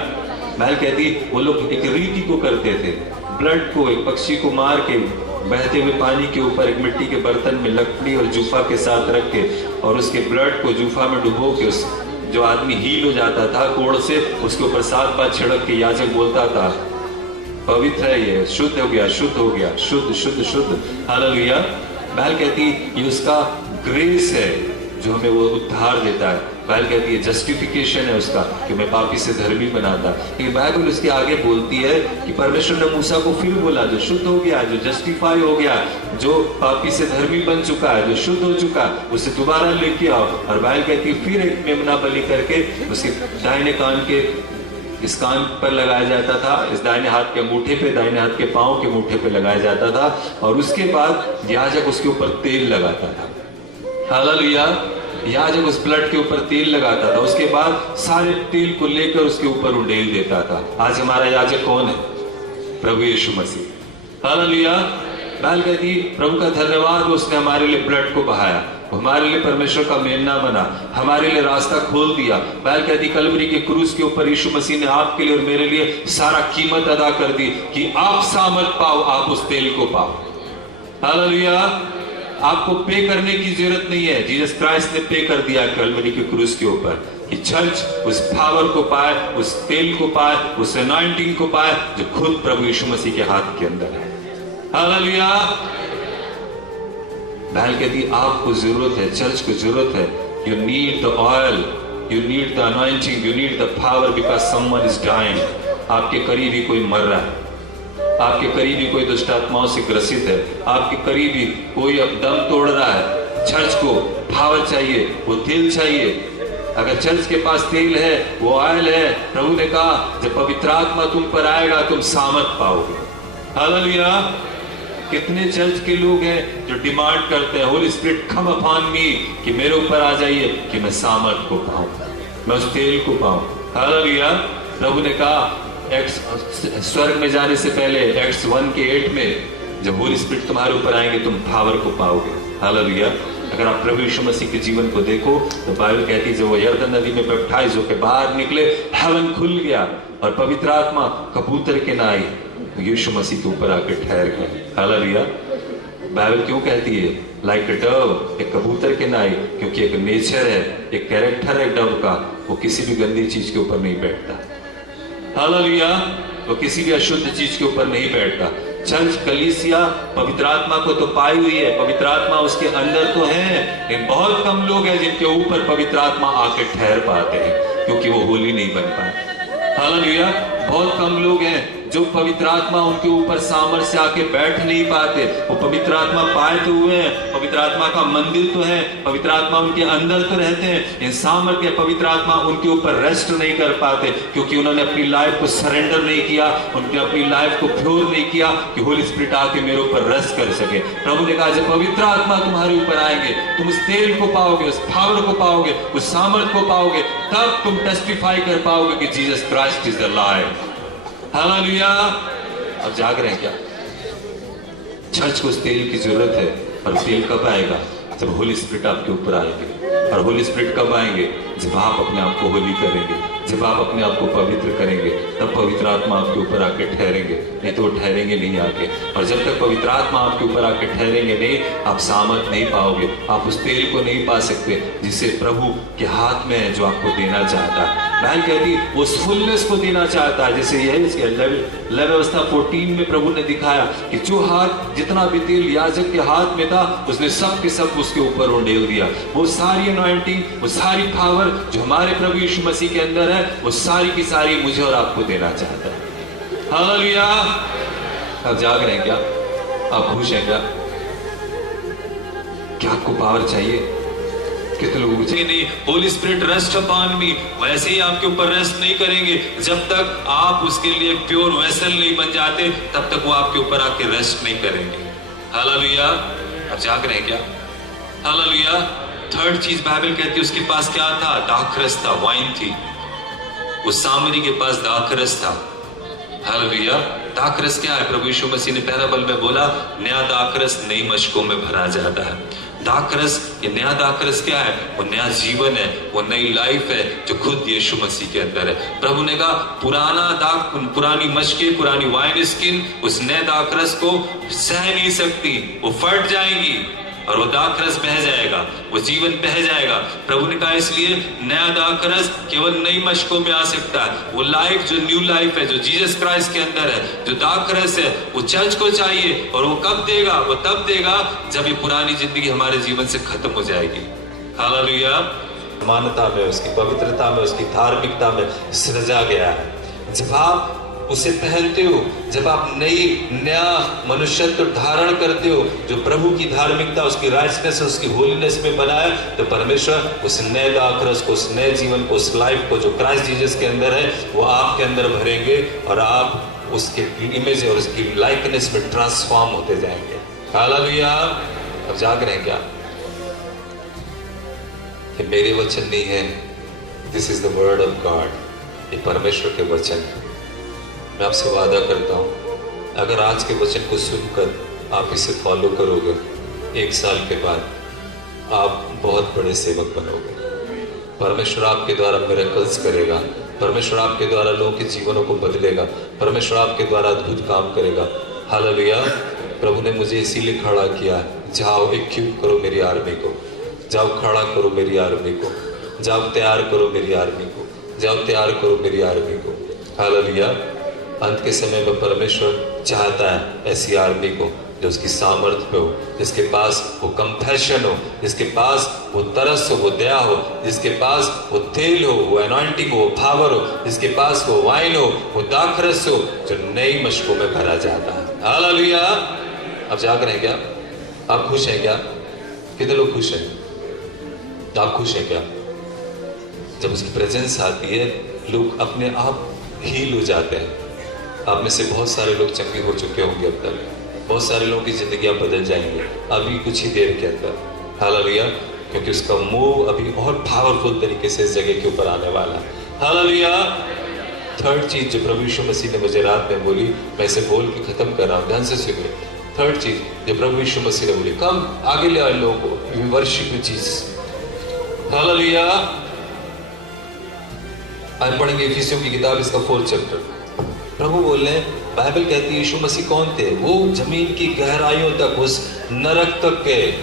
मैं कहती वो लोग एक रीति को करते थे, ब्लड को, एक पक्षी को मार के बहते हुए पानी के ऊपर एक मिट्टी के बर्तन में लकड़ी और जूफा के साथ रख के, और उसके ब्लड को जूफा में डुबो के, उस जो आदमी हील हो जाता था कोढ़ से, उसके ऊपर 7 बार छिड़क के याजक बोलता था, पवित्र है ये, शुद्ध हो गया, शुद्ध हो गया, शुद्ध शुद्ध शुद्ध। हालेलुया। बाइबल कहती ये उसका ग्रेस है जो हमें वो उद्धार देता है। बाइबल कहती है जस्टिफिकेशन है उसका, कि मैं पापी से धर्मी बनाता। लेकिन बाइबल उसके आगे बोलती है कि परमेश्वर ने मूसा को फिर बोला, जो शुद्ध हो गया, जो जस्टिफाई हो गया, जो पापी से धर्मी बन चुका है, जो शुद्ध हो चुका, उसे दोबारा लेके आओ। और बाइबल कहती है फिर एक मेमना बलि करके उसके दाहिने कान के इस कान पर लगाया जाता था, इस दाहिने हाथ के अंगूठे पे, दाहिने हाथ के पांव के अंगूठे पे लगाया जाता था, और उसके बाद याजक उसके ऊपर तेल लगाता था। हालेलुया। याजक उस ब्लड के ऊपर तेल लगाता था, उसके बाद सारे तेल को लेकर उसके ऊपर उंडेल देता था। आज हमारा याजक कौन है? प्रभु यीशु मसीह। हालेलुया। बाइबल कहती प्रभु का धन्यवाद, उसने हमारे लिए ब्लड को बहाया, हमारे लिए परमेश्वर का मेमना बना, हमारे लिए रास्ता खोल दिया। बाइबल कहती कलवरी के क्रूस के ऊपर यीशु मसीह ने आपके लिए और मेरे लिए सारा कीमत अदा कर दी कि आप सामर्थ पाओ, आप उस तेल को पाओ। हालेलुया। आपको पे करने की जरूरत नहीं है, जीसस क्राइस्ट ने पे कर दिया कलवरी के क्रूस के ऊपर, कि चर्च उस पावर को पाए, उस तेल को पाए, उस अनॉइंटिंग को पाए जो खुद प्रभु यीशु मसीह के हाथ के अंदर है। हालेलुया। बाइबल कहती आपको जरूरत है, चर्च को जरूरत है। You need the oil, you need the anointing, you need the power, because someone is dying. आपके करीब ही कोई मर रहा है, आपके करीब ही कोई दुष्ट आत्माओं से ग्रसित है, आपके करीब ही कोई अब दम तोड़ रहा है। चर्च को पावर चाहिए, वो तेल चाहिए। अगर चर्च के पास तेल है, वो ऑयल है, प्रभु ने कहा जब पवित्र आत्मा तुम पर आएगा तुम सामर्थ पाओगे। हालेलुया। कितने चर्च के लोग हैं जो डिमांड करते हैं, होली स्पिरिट कम अपॉन मी, कि मेरे ऊपर आ जाइए कि मैं सामर्थ को पाऊं, मैं उस तेल को पाऊं। हालेलुया। प्रभु ने कहा स्वर्ग में जाने से पहले एक्ट्स 1:8 में, जब होली स्पिरिट तुम्हारे ऊपर आएंगे तुम पावर को पाओगे। हालेलुया। अगर आप प्रभु यीशु मसीह के जीवन को देखो तो बाइबल कहती है जब वो यरदन नदी में बैप्टाइज होकर बाहर निकले, हेवन खुल गया और पवित्र आत्मा कबूतर के नाई यीशु मसीह के ऊपर आकर ठहर गए। हालेलुया। बाइबल क्यों कहती है लाइक अ डव, एक कबूतर के नाई? क्योंकि एक नेचर है, एक कैरेक्टर है डव का, वो किसी भी गंदी चीज के ऊपर नहीं बैठता। हालेलुया। वो किसी भी अशुद्ध चीज के ऊपर नहीं बैठता। चर्च कलीसिया पवित्र आत्मा को तो पाई हुई है, पवित्र आत्मा उसके अंदर तो है, लेकिन बहुत कम लोग हैं जिनके ऊपर पवित्र आत्मा आके ठहर पाते हैं, क्योंकि वो होली नहीं बन पाए। हालेलुया। बहुत कम लोग हैं जो पवित्र आत्मा उनके ऊपर सामर्थ्य से आके बैठ नहीं पाते। वो पवित्र आत्मा पाए तो हुए हैं, पवित्र आत्मा का मंदिर तो है, पवित्र आत्मा उनके अंदर तो रहते हैं, इन सामर्थ्य पवित्र आत्मा उनके ऊपर रेस्ट नहीं कर पाते, क्योंकि उन्होंने अपनी लाइफ को सरेंडर नहीं किया, उन्होंने अपनी लाइफ को प्योर नहीं किया कि होली स्पिरिट आके मेरे ऊपर रेस्ट कर सके। प्रभु ने कहा जब पवित्र आत्मा तुम्हारे ऊपर आएंगे, तुम उस तेल को पाओगे, उस पावर को पाओगे, उस सामर्थ को पाओगे, तब तुम टेस्टिफाई कर पाओगे कि Jesus Christ is the Lord. Hallelujah. अब जाग रहे हैं क्या? चर्च को उस तेल की जरूरत है, और तेल कब आएगा? जब होली स्पिरिट आपके ऊपर आएंगे। और होली स्पिरिट कब आएंगे? जब आप अपने आप को होली करेंगे, जब आप अपने आप को पवित्र करेंगे, तब पवित्र आत्मा आपके ऊपर आके ठहरेंगे, नहीं तो वो ठहरेंगे नहीं आके। और जब तक पवित्र आत्मा आपके ऊपर आके ठहरेंगे नहीं, आप सामर्थ नहीं पाओगे, आप उस तेल को नहीं पा सकते जिसे प्रभु के हाथ में है, जो आपको देना चाहता है। बहन कहती वो उस फुलनेस को देना चाहता है, जैसे यह लेव व्यवस्था 14 में प्रभु ने दिखाया कि जो हाथ जितना भी तेल याजक के हाथ में था, उसने सब के सब उसके ऊपर उंडेल दिया। वो सारी अनॉइंटिंग, वो सारी पावर जो हमारे प्रभु यीशु मसीह के अंदर है, वो सारी की सारी मुझे और आपको देना चाहता है। हालेलुया। आप जाग रहे हैं क्या? आप खुश हैं क्या? क्या आपको पावर चाहिए? कितने लोग पूछे नहीं होली स्पिरिट रेस्ट अपॉन मी, वैसे ही आपके ऊपर रेस्ट नहीं करेंगे जब तक आप उसके लिए प्योर वेसल नहीं बन जाते, तब तक वो आपके ऊपर आके रेस्ट नहीं करेंगे। हालेलुया। आप जाग रहे हैं क्या? हालेलुया। थर्ड चीज बाइबल कहती है उसके पास क्या था? दाखरस था, वाइन थी। उस सामरी के पास दाखरस था। हालेलुया। दाखरस क्या है? प्रभु यीशु मसीह ने पैराबल में बोला नया दाखरस नई मशकों में भरा जाता है। दाखरस, ये नया दाखरस क्या है? वो नया जीवन है, वो नई लाइफ है जो खुद यीशु मसीह के अंदर है। प्रभु ने कहा पुरानी मशकें, पुरानी वाइन स्किन उस नए दाखरस को सह नहीं सकती, वो फट जाएंगी और वो दाखरस बह जाएगा, वो जीवन बह जाएगा। प्रभु ने कहा इसलिए नया दाखरस केवल नई मशकों में आ सकता है। वो लाइफ जो न्यू लाइफ है, जो जीसस क्राइस्ट के अंदर है, जो दाखरस है, वो चर्च को चाहिए। और वो कब देगा? वो तब देगा जब ये पुरानी जिंदगी हमारे जीवन से खत्म हो जाएगी। हालेलुया। मानवता में, उसकी पवित्रता में, उसकी धार्मिकता में सजा गया है। जब आप उसे पहनते हो, जब आप नया मनुष्यत्व धारण करते हो जो प्रभु की धार्मिकता, उसकी राइटनेस, उसकी होलीनेस में बना है, तो परमेश्वर उस नए दाखरस को, उस नए जीवन को, उस लाइफ को जो क्राइस्ट जीसस के अंदर है, वो आपके अंदर भरेंगे और आप उसके इमेज और उसकी लाइकनेस में ट्रांसफॉर्म होते जाएंगे। हालेलुया। अब जाग रहे हैं क्या? ये मेरे वचन नहीं है, this is the word of God. ये परमेश्वर के वचन है। मैं आपसे वादा करता हूँ, अगर आज के वचन को सुनकर आप इसे फॉलो करोगे, 1 साल के बाद आप बहुत बड़े सेवक बनोगे। परमेश्वर आपके द्वारा मिरेकल्स करेगा, परमेश्वर आपके द्वारा लोगों के जीवनों को बदलेगा, परमेश्वर आपके द्वारा अद्भुत काम करेगा। हालेलुया। प्रभु ने मुझे इसीलिए खड़ा किया, जाओ इक्विप करो मेरी आर्मी को, जाओ खड़ा करो मेरी आर्मी को, जाओ तैयार करो मेरी आर्मी को, जाओ तैयार करो मेरी आर्मी को। हालेलुया। अंत के समय में परमेश्वर चाहता है ऐसी आर्मी को जो उसकी सामर्थ्य पे हो, जिसके पास वो कंपैशन हो, जिसके पास वो तरस हो, वो दया हो, जिसके पास वो तेल हो, वो अनॉइंटिंग हो, पावर हो, जिसके पास वो वाइन हो, वो दाखरस हो जो नई मशकों में भरा जाता है। हालेलुया। अब जाग रहे हैं क्या? आप खुश हैं क्या? कितने लोग खुश हैं? आप खुश हैं क्या? जब उसकी प्रेजेंस आती है, लोग अपने आप हील हो जाते हैं। आप में से बहुत सारे लोग चंगे हो चुके होंगे अब तक, बहुत सारे लोगों की जिंदगियां बदल जाएंगे अभी कुछ ही देर के अंदर। हालेलुया। क्योंकि उसका मूव अभी और पावरफुल तरीके से इस जगह के ऊपर आने वाला है। हालेलुया। थर्ड चीज जो प्रभु यीशु मसीह ने मुझे रात में बोली, मैं इसे बोल के खत्म कर रहा हूं, ध्यान से सुनिए। थर्ड चीज जो प्रभु यीशु मसीह ने बोली, कम आगे ले आए लोगों को, वर्शिप जीसस। हालेलुया। आज पढ़ेंगे इफिसियों की किताब, इसका 4th चैप्टर। प्रभु बोल रहे हैं, बाइबल कहती है यीशु मसीह कौन थे? वो जमीन की गहराइयों तक, उस नरक तक गए।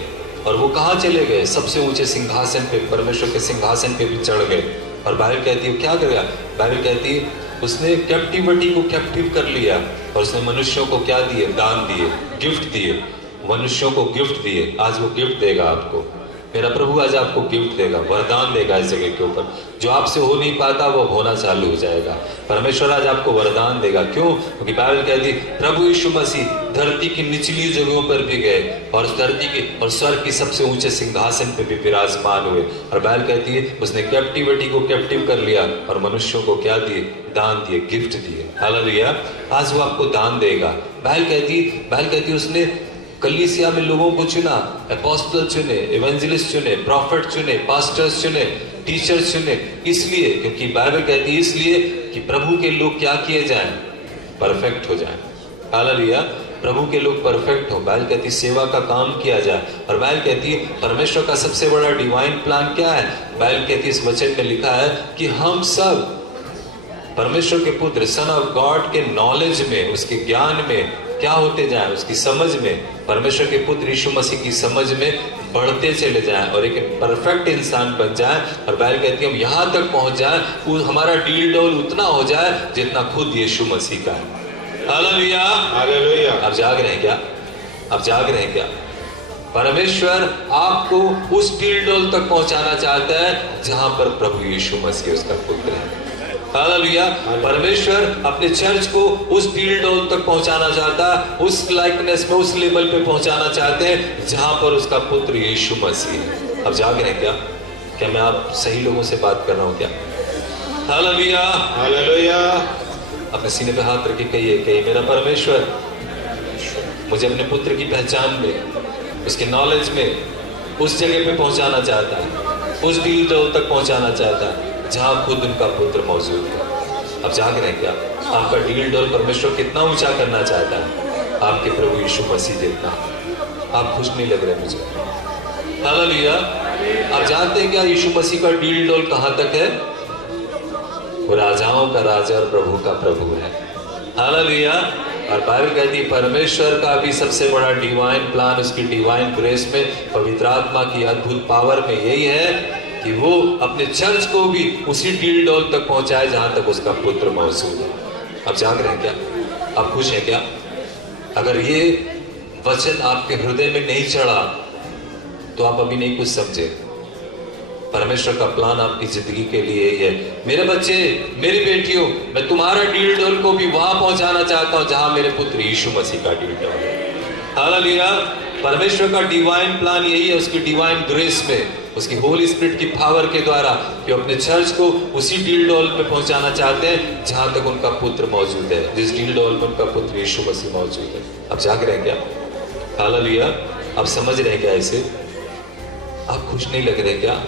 और वो कहाँ चले गए? सबसे ऊंचे सिंहासन पे, परमेश्वर के सिंहासन पे भी चढ़ गए। और बाइबल कहती है क्या कर गया? बाइबल कहती है उसने कैप्टिविटी को कैप्टिव कर लिया और उसने मनुष्यों को क्या दिए? दान दिए, गिफ्ट दिए, मनुष्यों को गिफ्ट दिए। आज वो गिफ्ट देगा आपको, मेरा प्रभु आज आपको गिफ्ट देगा, वरदान देगा इस जगह के ऊपर। जो आपसे हो नहीं पाता वो होना चालू हो जाएगा। परमेश्वर आज आपको वरदान देगा। क्यों? क्योंकि बाइबल कहती है प्रभु यीशु मसीह धरती की निचली जगहों पर भी गए और धरती के और स्वर्ग की सबसे ऊंचे सिंहासन पे भी विराजमान हुए। और बाइबल कहती है उसने कैप्टिविटी को कैप्टिव कर लिया और मनुष्यों को क्या दिए? दान दिए, गिफ्ट दिए। हालेलुया। आज वो आपको दान देगा। बाइबल कहती उसने कलीसिया में लोगों को चुना, अपोस्टल चुने, इवेंजलिस्ट चुने, प्रॉफिट चुने, पास्टर्स चुने, टीचर्स चुने। इसलिए, क्योंकि बाइबल कहती है इसलिए कि प्रभु के लोग क्या किए जाएं? परफेक्ट हो जाएं। हालेलुया। प्रभु के लोग परफेक्ट हो। बाइबल कहती है सेवा का काम किया जाए। और बाइबल कहती है परमेश्वर का सबसे बड़ा डिवाइन प्लान क्या है? बाइबल कहती है इस वचन में लिखा है कि हम सब परमेश्वर के पुत्र, सन ऑफ गॉड के नॉलेज में, उसके ज्ञान में क्या होते जाएं? उसकी समझ में, परमेश्वर के पुत्र यीशु मसीह की समझ में बढ़ते चले जाएं और एक परफेक्ट इंसान बन जाएं। और बाइबल कहती है हम यहां तक पहुंच जाएं, हमारा डील डोल उतना हो जाए जितना खुद यीशु मसीह का है। हालेलुया। हालेलुया। आप जाग रहे हैं क्या? आप जाग रहे हैं क्या? परमेश्वर आपको उस डील डोल तक पहुंचाना चाहता है जहां पर प्रभु यीशु मसीह उसका पुत्र है। हालेलुया। परमेश्वर अपने चर्च को उस डील डोल तक पहुंचाना चाहता है, उस लाइकनेस में, उस लेवल पे पहुंचाना चाहते हैं जहां पर उसका पुत्र यीशु मसीह है। अब जाग रहे हैं क्या? क्या मैं आप सही लोगों से बात कर रहा हूं क्या? हालेलुया। हालेलुया। अपने सीने पे हाथ रख के कहिए मेरा परमेश्वर मुझे अपने पुत्र की पहचान में, उसके नॉलेज में, उस जगह पे पहुंचाना चाहता है, उस डील डोल तक पहुंचाना चाहता है जहां खुद उनका पुत्र मौजूद है। अब जाग रहे हैं क्या? आपका डील डोल परमेश्वर कितना ऊंचा करना चाहता है? आपके प्रभु यीशु मसीह जितना। आप खुश नहीं लग रहे मुझे? हालेलुया। आप जानते हैं क्या यीशु मसीह का डील डोल कहां तक है? वो राजाओं का राजा और प्रभु का प्रभु है। हालेलुया। और बाइबल कहती है परमेश्वर का भी सबसे बड़ा डिवाइन प्लान, उसकी डिवाइन ग्रेस में, पवित्र आत्मा की अद्भुत पावर में यही है कि वो अपने चर्च को भी उसी डील डोल तक पहुंचाए जहां तक उसका पुत्र मौजूद है। आप जाग रहे हैं क्या? आप खुश हैं क्या? अगर ये वचन आपके हृदय में नहीं चढ़ा तो आप अभी नहीं कुछ समझे। परमेश्वर का प्लान आपकी जिंदगी के लिए यही है। मेरे बच्चे, मेरी बेटियों, मैं तुम्हारा डील डोल को भी वहां पहुंचाना चाहता हूं जहां मेरे पुत्र यीशु मसीह का डील डोल है। हालेलुया। परमेश्वर का डिवाइन प्लान यही है, उसकी डिवाइन ग्रेस में, उसकी होली स्पिरिट की पावर के द्वारा कि अपने चर्च को उसी डील डोल पे पहुंचाना चाहते हैं जहां तक उनका पुत्र मौजूद है, जिस डील डोल में उनका पुत्र यीशु मसीह मौजूद है। अब जाग रहे हैं क्या? हालेलुया। आप समझ रहे हैं क्या इसे? आप खुश नहीं लग रहे क्या?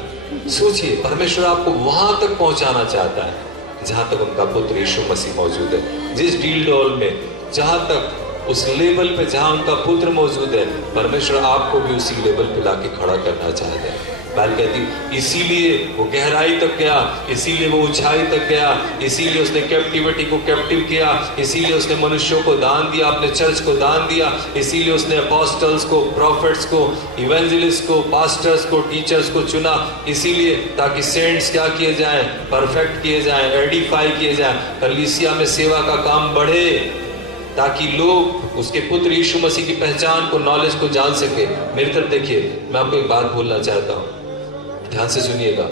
सोचिए, परमेश्वर आपको वहां तक पहुंचाना चाहता है जहां तक उनका पुत्र यीशु मसीह मौजूद है। जिस डील डोल में, जहां तक, उस लेवल पे जहां उनका पुत्र मौजूद है, परमेश्वर आपको भी उसी लेवल पे लाके खड़ा करना चाहते हैं। बाइबल कहती इसीलिए वो गहराई तक गया, इसीलिए वो ऊंचाई तक गया, इसीलिए उसने कैप्टिविटी को कैप्टिव किया, इसीलिए उसने मनुष्यों को दान दिया, अपने चर्च को दान दिया, इसीलिए उसने अपोस्टल्स को, प्रॉफिट्स को, इवेंजलिस्ट को, पास्टर्स को, टीचर्स को चुना, इसीलिए ताकि सेंट्स क्या किए जाएं? परफेक्ट किए जाएं, एडिफाई किए जाएं, कलीसिया में सेवा का काम बढ़े, ताकि लोग उसके पुत्र यीशु मसीह की पहचान को, नॉलेज को जान सके। मेरी तरफ देखिए, मैं आपको एक बात बोलना चाहता हूँ, ध्यान से सुनिएगा।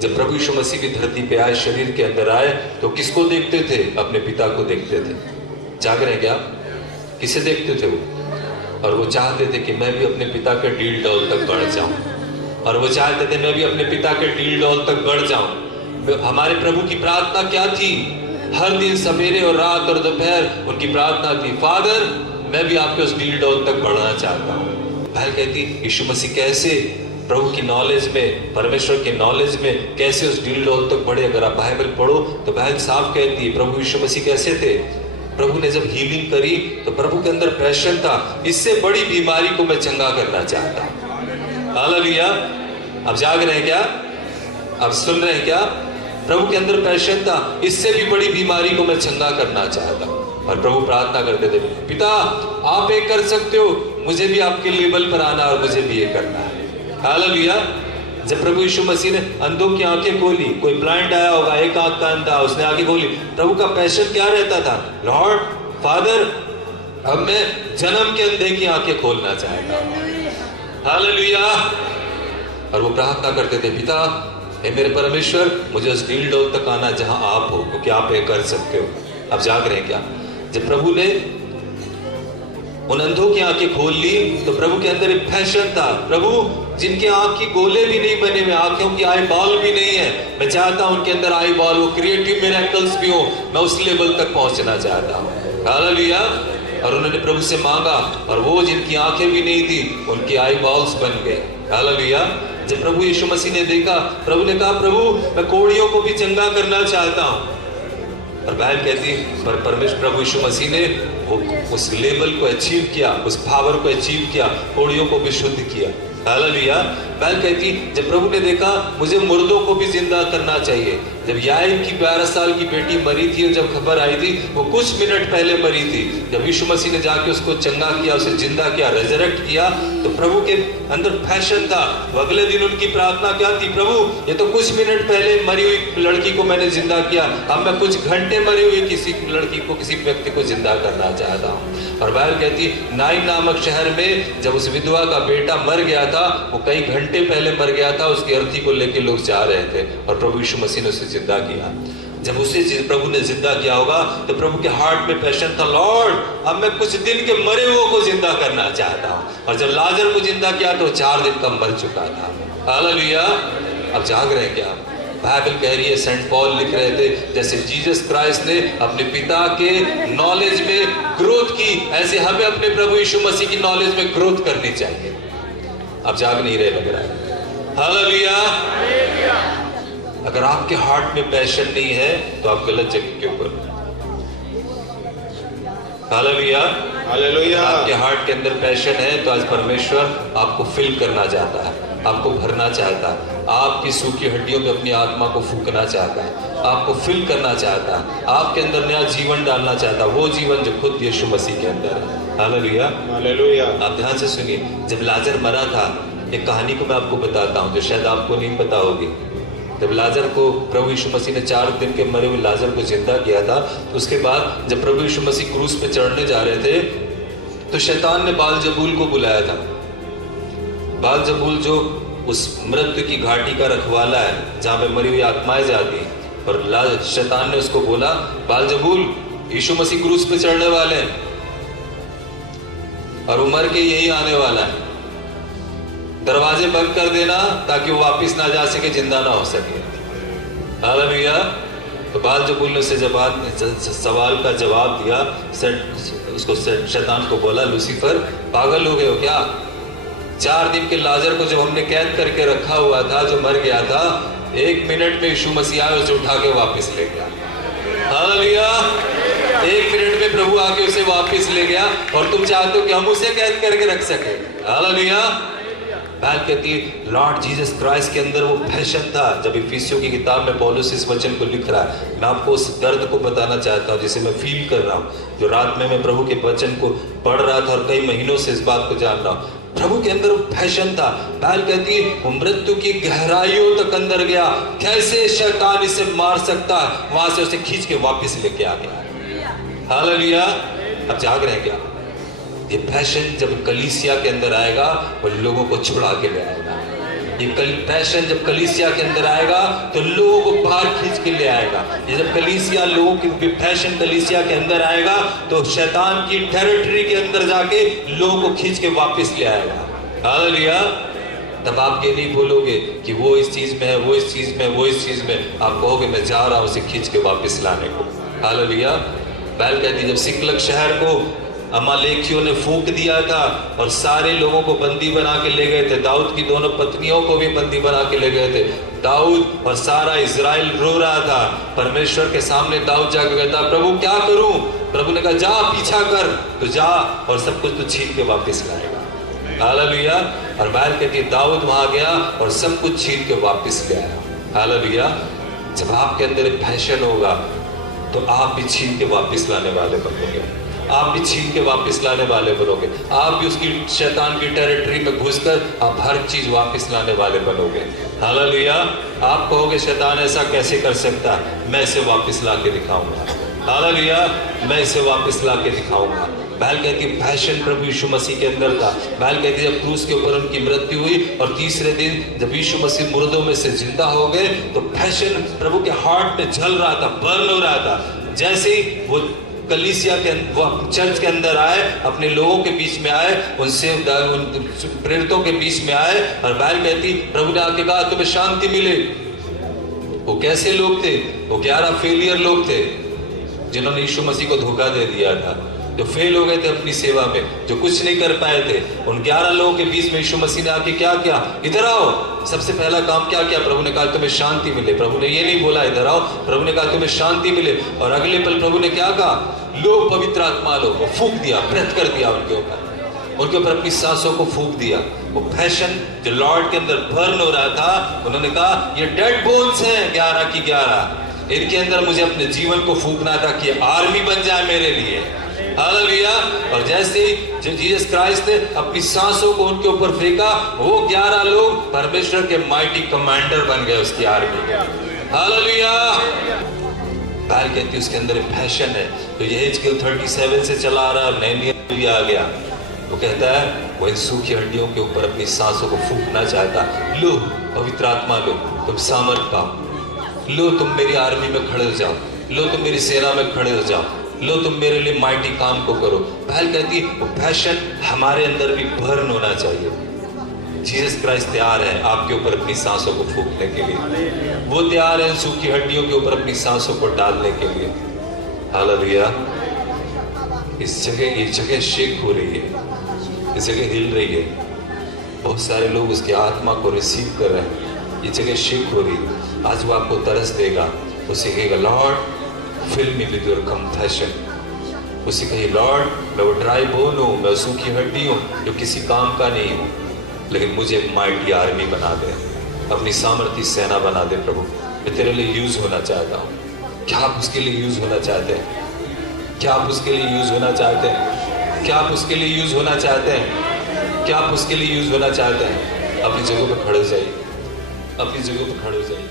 जब प्रभु यीशु मसीह की धरती पे आए, शरीर के अंदर आए, तो किसको देखते थे? अपने पिता को देखते थे। जाग रहे हैं क्या? किसे देखते थे वो? और वो चाहते थे कि मैं भी अपने पिता के डील डोल तक बढ़ जाऊं, और वो चाहते थे मैं भी अपने पिता के डील डोल तक बढ़ जाऊं। हमारे प्रभु की प्रार्थना क्या थी? हर दिन सवेरे और रात और दोपहर उनकी प्रार्थना थी, फादर मैं भी आपके उस डील डोल तक बढ़ना चाहता हूं। पहल कहती यीशु मसीह कैसे? प्रभु की नॉलेज में, परमेश्वर की नॉलेज में कैसे उस डील डॉल तक बढ़े। अगर आप बाइबल पढ़ो तो बाइबल साफ कहती है प्रभु यीशु मसीह कैसे थे। प्रभु ने जब हीलिंग करी तो प्रभु के अंदर पैशन था, इससे बड़ी बीमारी को मैं चंगा करना चाहता हूं। हालेलुया। आप जाग रहे हैं क्या? आप सुन रहे हैं क्या? प्रभु के अंदर पैशन था, इससे भी बड़ी बीमारी को मैं चंगा करना चाहता हूं। और प्रभु प्रार्थना करते थे, पिता आप ये कर सकते हो, मुझे भी आपके लेवल पर आना और मुझे भी ये करना है। हालेलुया। जब प्रभु यीशु मसीह ने अंधों की आंखें खोली, कोई ब्लाइंड आया होगा, एक आंख का अंधा, उसने आंखें खोली, प्रभु का पैशन क्या रहता था? लॉर्ड फादर, अब मैं जन्म के अंधे की आंखें खोलना चाहता हूं। हालेलुया। और वो प्रार्थना करते थे, पिता हे मेरे परमेश्वर, मुझे उस डील डॉल तक आना जहां आप हो, क्योंकि आप ये कर सकते हो। आप जाग रहे हैं क्या? जब प्रभु ने उन अंधों की आंखें खोल ली तो प्रभु के अंदर एक पैशन था। प्रभु जिनके आंख की गोले भी नहीं बने हुए, आंखों की आई बॉल भी नहीं है, मैं चाहता हूं उनके अंदर आई बॉल, वो क्रिएटिव मिरेकल्स भी हो, मैं उस लेवल तक पहुंचना चाहता हूं। हालेलुया। और उन्होंने प्रभु से मांगा और वो जिनकी आंखें भी नहीं थी उनकी आई बॉल्स बन गए। हालेलुया। जब प्रभु यीशु मसीह ने देखा, प्रभु ने कहा, प्रभु मैं कोढ़ियों को भी चंगा करना चाहता हूं। और बाइबल कहती पर परमेश्वर प्रभु यीशु मसीह ने वो उस लेवल को अचीव किया, उस पावर को अचीव किया, कोढ़ियों को भी शुद्ध किया। हालेलुया। बाइबल कहती जब प्रभु ने देखा मुझे मुर्दों को भी जिंदा करना चाहिए। जब याईर की 12 साल की बेटी मरी थी और जब खबर आई थी, वो कुछ मिनट पहले मरी थी, जब यीशु मसीह ने जाके उसको चंगा किया, उसे जिंदा किया, रेजरेक्ट किया, तो प्रभु के अंदर पैशन था। वो अगले दिन उनकी प्रार्थना क्या थी? प्रभु ये तो कुछ मिनट पहले मरी हुई लड़की को मैंने जिंदा किया, अब मैं कुछ घंटे मरी हुई किसी लड़की को, किसी व्यक्ति को जिंदा करना चाहता हूँ। और बाइबल कहती नाइन नामक शहर में जब उस विधवा का बेटा मर गया था, वो कई घंटे पहले मर गया था, उसकी अर्थी को लेके लोग जा रहे थे और प्रभु यीशु मसीह ने उसे जिंदा किया। जब उसे प्रभु ने जिंदा किया होगा तो प्रभु के हार्ट में पैशन था, लॉर्ड अब मैं कुछ दिन के मरे हुए को जिंदा करना चाहता हूँ। और जब लाजर को जिंदा किया तो 4 दिन का मर चुका था। हालेलुया। अब जाग रहे हैं क्या? बाइबल कह रही है, सेंट पॉल लिख रहे थे, जैसे जीसस क्राइस्ट ने अपने पिता के नॉलेज में ग्रोथ की, ऐसे हमें अपने प्रभु यीशु मसीह की नॉलेज में ग्रोथ करनी चाहिए। अब जाग नहीं रहे लग रहा है। हालेलुया। अगर आपके हार्ट में पैशन नहीं है तो आप गलत जगह के ऊपर। हालेलुया। हालेलुया। आपके हार्ट के अंदर पैशन है तो आज परमेश्वर आपको फिल करना चाहता है, आपको भरना चाहता है, आपकी सूखी हड्डियों में अपनी आत्मा को फूंकना चाहता है, आपको फिल करना चाहता है, आपके अंदर नया जीवन डालना चाहता है, वो जीवन जो खुद यीशु मसीह के अंदर है। हालेलुया। हालेलुया। आप ध्यान से सुनिए, जब लाजर मरा था, एक कहानी को मैं आपको बताता हूँ जो शायद आपको नहीं पता होगी। जब लाजर को प्रभु यीशु मसीह ने 4 दिन के मरे हुए लाजर को जिंदा किया था, तो उसके बाद जब प्रभु यीशु मसीह क्रूस पे चढ़ने जा रहे थे तो शैतान ने बालजबूल को बुलाया था। बालजबूल जो उस मृत्यु की घाटी का रखवाला है जहां पे मरी हुई आत्माएं जाती, और शैतान ने उसको बोला, बालजबूल यीशु मसीह क्रूस पे चढ़ने वाले हैं और वो मर के यही आने वाला है, दरवाजे बंद कर देना ताकि वो वापस ना जा सके, जिंदा ना हो सके। हालेलुया। तो बालजबूल ने उसे सवाल का जवाब दिया। उसको शैतान को बोला, लूसीफर पागल हो गए हो क्या? 4 दिन के लाजर को जो हमने कैद करके रखा हुआ था, जो मर गया था, 1 मिनट में यीशु मसीह आया, उसे उठा के वापस ले गया। हालेलुया। 1 मिनट में प्रभु आके उसे वापस ले गया और तुम चाहते हो कि हम उसे कैद करके रख सके। हालेलुया। बाइबल कहती है लॉर्ड जीसस क्राइस्ट के अंदर वो पैशन था। जब इफिसियों की किताब में पौलुस इस वचन को लिख रहा है, मैं आपको उस दर्द को बताना चाहता हूँ जिसे मैं फील कर रहा हूँ, जो रात में मैं प्रभु के वचन को पढ़ रहा था और कई महीनों से इस बात को जान रहा हूँ। प्रभु के अंदर पैशन था। बाइबल कहती है वो मृत्यु की गहराइयों तक अंदर गया, कैसे शैतान इसे मार सकता है, वहां से उसे खींच के वापस लेके आ गया। हालेलुया। अब जाग रहे हैं क्या? ये पैशन जब कलीसिया के अंदर आएगा वो लोगों को छुड़ा के ले आएगा। ये पैशन जब कलीसिया के अंदर आएगा तो लोगों को बाहर खींच के ले आएगा। ये जब कलीसिया लोगों की पैशन कलीसिया के अंदर आएगा तो शैतान की टेरिटरी के अंदर जाके लोगों को खींच के वापस ले आएगा। हालेलुया। तब आप ये नहीं बोलोगे कि वो इस चीज में है, वो इस चीज में, वो इस चीज में, आप कहोगे मैं जा रहा हूं उसे खींच के वापस लाने को। हालेलुया। बाइबल कहती है जब सिकलग शहर को अमालेकियों ने फूंक दिया था और सारे लोगों को बंदी बना के ले गए थे। दाऊद की दोनों पत्नियों को भी बंदी बना के ले गए थे। दाऊद और सारा इजराइल रो रहा था। परमेश्वर के सामने दाऊद जाकर कहता, प्रभु क्या करूं? प्रभु ने कहा, जा पीछा कर। तो जा और सब कुछ तो छीन के वापस लाएगा। हालेलुया। और बाइबल कहती है दाऊद वहां गया और सब कुछ छीन के वापस ले आया। हालेलुया। जब आपके अंदर एक पैशन होगा तो आप भी छीन के वापस लाने वाले बनोगे। आप भी छीन के वापस लाने वाले बनोगे। आप भी उसकी शैतान की टेरिटरी में घुसकर आप हर चीज वापस लाने वाले बनोगे। हालेलुया। आप कहोगे शैतान ऐसा कैसे कर सकता है? मैं इसे वापस ला के दिखाऊंगा। हालेलुया। मैं इसे वापस ला के दिखाऊंगा। बाइबल कहती है पैशन प्रभु यीशु मसीह के अंदर था। बाइबल कहती है जब क्रूस के ऊपर उनकी मृत्यु हुई और तीसरे दिन जब यीशु मसीह मुर्दों में से जिंदा हो गए तो पैशन प्रभु के हार्ट में जल रहा था, बर्न हो रहा था। जैसे ही वो कलीसिया के वो चर्च के अंदर आए, अपने लोगों के बीच में आए, उनसे प्रेरितों के बीच में आए और बाइबल कहती प्रभु ने आके कहा तुम्हें शांति मिले। वो कैसे लोग थे? वो 11 फेलियर लोग थे जिन्होंने यीशु मसीह को धोखा दे दिया था, जो फेल हो गए थे अपनी सेवा में, जो कुछ नहीं कर पाए थे। उन 11 लोगों के बीच में यीशु मसीह ने आके क्या किया? इधर आओ। सबसे पहला काम क्या किया? प्रभु ने कहा तुम्हें शांति मिले। प्रभु ने ये नहीं बोला इधर आओ, प्रभु ने कहा तुम्हें शांति मिले। और अगले पल प्रभु ने क्या कहा? लो पवित्र आत्मा लो। वो फूंक दिया, ब्रेथ कर दिया उनके ऊपर अपनी सांसों को फूंक दिया। वो पैशन जो लॉर्ड के अंदर बर्न हो रहा था, उन्होंने कहा ये डेड बोन्स हैं 11 की 11, इनके अंदर मुझे अपने जीवन को फूंकना था कि आर्मी बन जाए मेरे लिए। हालेलुया। और जैसे ही जब जीसस क्राइस्ट ने अपनी सांसों को उनके ऊपर फेंका, वो 11 लोग परमेश्वर के माइटी कमांडर बन गए उसकी आर्मी के। हालेलुया। बाइबल कहती है उसके अंदर एक पैशन है। तो ये हिजकिय्याह 37 से चला आ रहा है, नहम्याह भी आ गया। वो कहता है वो इन सूखी हड्डियों के ऊपर अपनी सांसों को फूंकना चाहता। लो पवित्र आत्मा लो, तुम सामर्थ पाओ। लो तुम मेरी आर्मी में खड़े हो जाओ। लो तुम मेरी सेना में खड़े हो जाओ। लो तुम मेरे लिए माइटी काम को करो। बाइबल कहती है वो पैशन हमारे अंदर भी बर्न होना चाहिए। जीसस क्राइस्ट तैयार है आपके ऊपर अपनी सांसों को फूंकने के लिए। वो तैयार है सूखी हड्डियों के ऊपर अपनी सांसों को डालने के लिए। हालेलुया। ये जगह शेक हो रही है, इस जगह हिल रही है। बहुत सारे लोग उसकी आत्मा को रिसीव कर रहे हैं। ये जगह शेक हो रही है। आज वो आपको तरस देगा। उसे कहेगा lord fill me with your compassion. उसे कहे लॉर्ड मैं वो ड्राई बोन हूँ, मैं सूखी हड्डी हूँ जो किसी काम का नहीं हूँ, लेकिन मुझे एक माइटी आर्मी बना दे, अपनी सामर्थ्य सेना बना दे। प्रभु मैं तेरे लिए यूज होना चाहता हूँ। क्या आप उसके लिए यूज होना चाहते हैं? क्या आप उसके लिए यूज होना चाहते हैं? क्या आप उसके लिए यूज होना चाहते हैं? क्या आप उसके लिए यूज होना चाहते हैं? अपनी जगह पर खड़े हो जाइए। अपनी जगह पर खड़े हो जाइए।